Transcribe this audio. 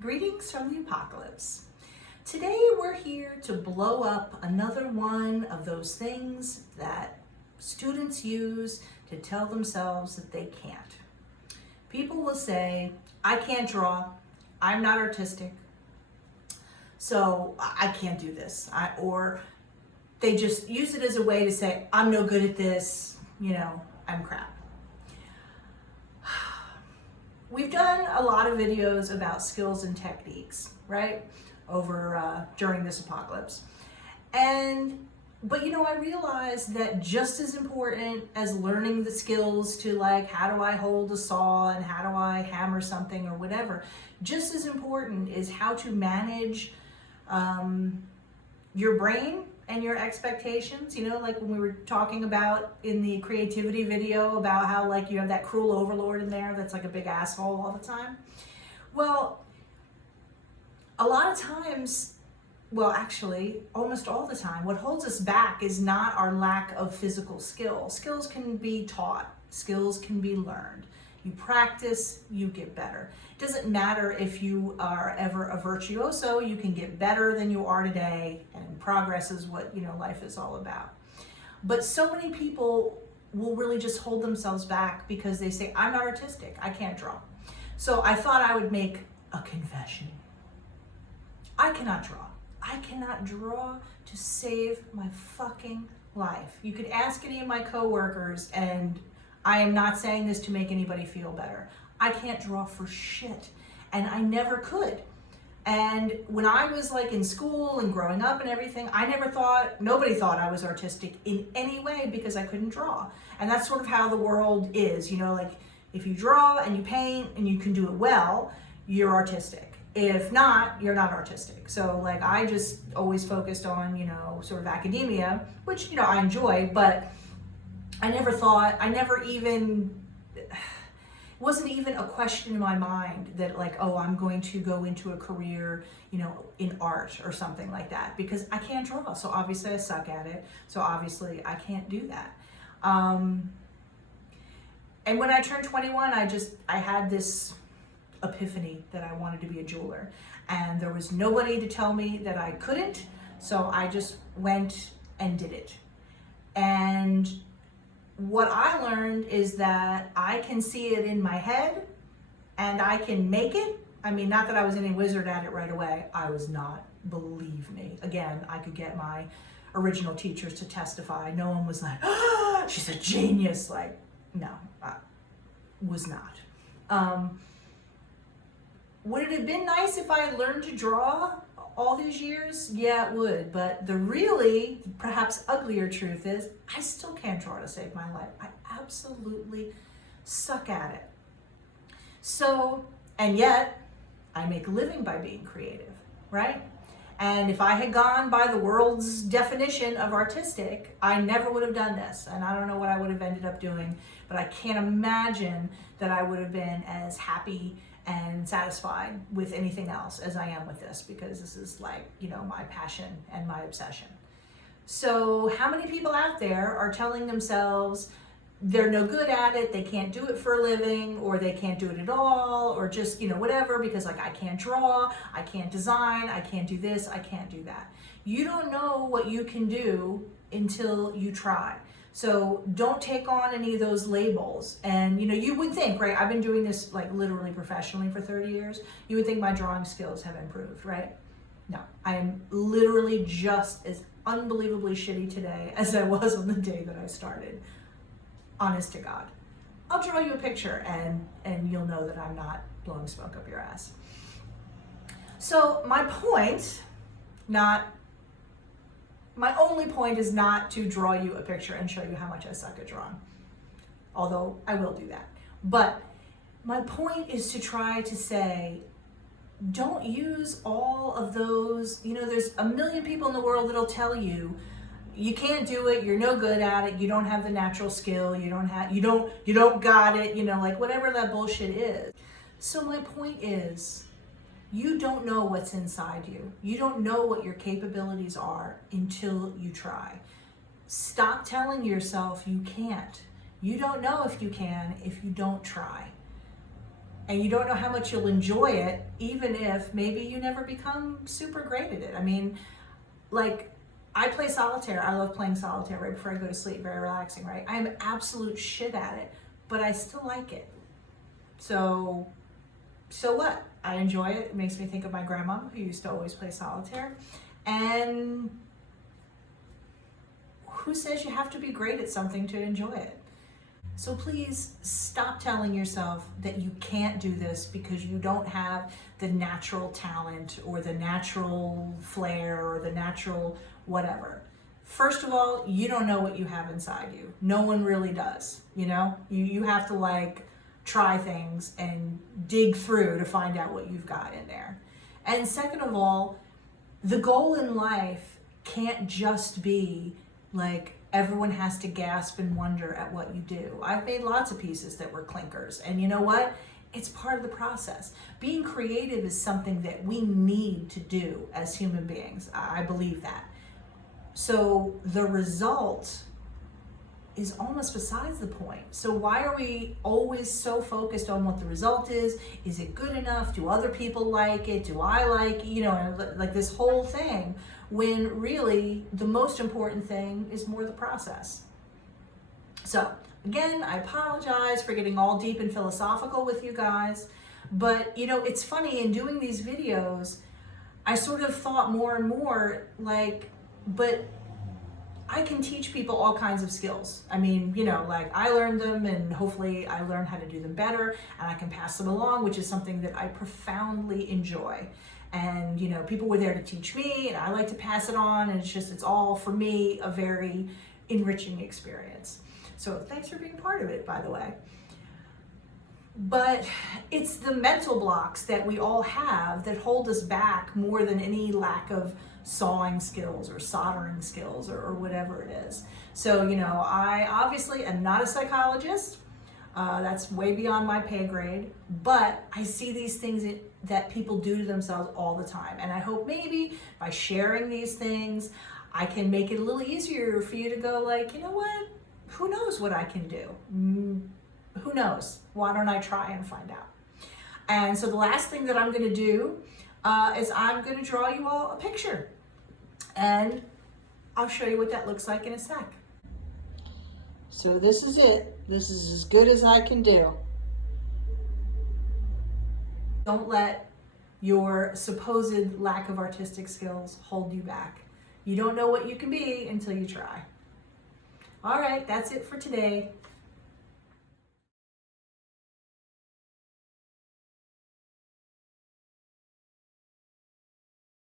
Greetings from the apocalypse. Today we're here to blow up another one of those things that students use to tell themselves that they can't. People will say, I can't draw, I'm not artistic, so I can't do this. Or they just use it as a way to say, I'm no good at this, I'm crap. We've done a lot of videos about skills and techniques, right? During this apocalypse. But I realized that just as important as learning the skills to how do I hold a saw and how do I hammer something or whatever, just as important is how to manage your brain and your expectations, like when we were talking about in the creativity video about how you have that cruel overlord in there that's like a big asshole all the time. Well, a lot of times, well, actually, almost all the time, what holds us back is not our lack of physical skill. Skills can be taught. Skills can be learned. You practice, you get better. It doesn't matter if you are ever a virtuoso, you can get better than you are today, and progress is what, life is all about. But so many people will really just hold themselves back because they say, I'm not artistic, I can't draw. So I thought I would make a confession. I cannot draw. I cannot draw to save my fucking life. You could ask any of my coworkers, and I am not saying this to make anybody feel better. I can't draw for shit, and I never could. And when I was in school and growing up and everything, nobody thought I was artistic in any way because I couldn't draw. And that's sort of how the world is, if you draw and you paint and you can do it well, you're artistic. If not, you're not artistic. So I just always focused on, sort of academia, which, I enjoy, but it wasn't even a question in my mind that I'm going to go into a career, in art or something like that, because I can't draw. So obviously I suck at it. So obviously I can't do that. And when I turned 21, I had this epiphany that I wanted to be a jeweler, and there was nobody to tell me that I couldn't, so I just went and did it. And what I learned is that I can see it in my head and I can make it. I mean, not that I was any wizard at it right away. I was not, believe me. Again, I could get my original teachers to testify. No one was like, oh, she's a genius. No, I was not. Would it have been nice if I had learned to draw all these years? Yeah, it would. But the really, perhaps uglier truth is, I still can't draw to save my life. I absolutely suck at it. So, and yet, I make a living by being creative, right? And if I had gone by the world's definition of artistic, I never would have done this. And I don't know what I would have ended up doing, but I can't imagine that I would have been as happy and satisfied with anything else as I am with this, because this is my passion and my obsession. So how many people out there are telling themselves they're no good at it, they can't do it for a living, or they can't do it at all, or just, whatever, because I can't draw, I can't design, I can't do this, I can't do that. You don't know what you can do until you try. So don't take on any of those labels. And you would think, right, I've been doing this literally professionally for 30 years. You would think my drawing skills have improved, right? No, I am literally just as unbelievably shitty today as I was on the day that I started. Honest to God. I'll draw you a picture and you'll know that I'm not blowing smoke up your ass. So my only point is not to draw you a picture and show you how much I suck at drawing. Although I will do that. But my point is to try to say, don't use all of those, there's a million people in the world that'll tell you, you can't do it, you're no good at it, you don't have the natural skill, you don't got it, whatever that bullshit is. So my point is, you don't know what's inside you. You don't know what your capabilities are until you try. Stop telling yourself you can't. You don't know if you can if you don't try. and you don't know how much you'll enjoy it, even if maybe you never become super great at it. I mean, like, I play solitaire. I love playing solitaire right before I go to sleep. Very relaxing, right? I'm absolute shit at it, but I still like it. So what? I enjoy it. It makes me think of my grandma, who used to always play solitaire. And who says you have to be great at something to enjoy it? So please stop telling yourself that you can't do this because you don't have the natural talent or the natural flair or the natural whatever. First of all, you don't know what you have inside you. No one really does, you know? You have to like try things and dig through to find out what you've got in there. And second of all, the goal in life can't just be like everyone has to gasp and wonder at what you do. I've made lots of pieces that were clinkers, and you know what? It's part of the process. Being creative is something that we need to do as human beings. I believe that. So the result is almost besides the point. So why are we always so focused on what the result is? Is it good enough? Do other people like it? Do I like it? You know, like this whole thing, when really the most important thing is more the process. So again, I apologize for getting all deep and philosophical with you guys, but you know, it's funny, in doing these videos, I sort of thought more and more like, but I can teach people all kinds of skills. I mean, you know, like I learned them and hopefully I learn how to do them better and I can pass them along, which is something that I profoundly enjoy. And, you know, people were there to teach me and I like to pass it on, and it's all for me a very enriching experience. So thanks for being part of it, by the way. But it's the mental blocks that we all have that hold us back more than any lack of sawing skills or soldering skills or whatever it is. So, you know, I obviously am not a psychologist. That's way beyond my pay grade, but I see these things that people do to themselves all the time. And I hope maybe by sharing these things, I can make it a little easier for you to go like, you know what, who knows what I can do? Who knows? Why don't I try and find out? And so the last thing that I'm gonna do is I'm gonna draw you all a picture. And I'll show you what that looks like in a sec. So this is it. This is as good as I can do. Don't let your supposed lack of artistic skills hold you back. You don't know what you can be until you try. All right, that's it for today.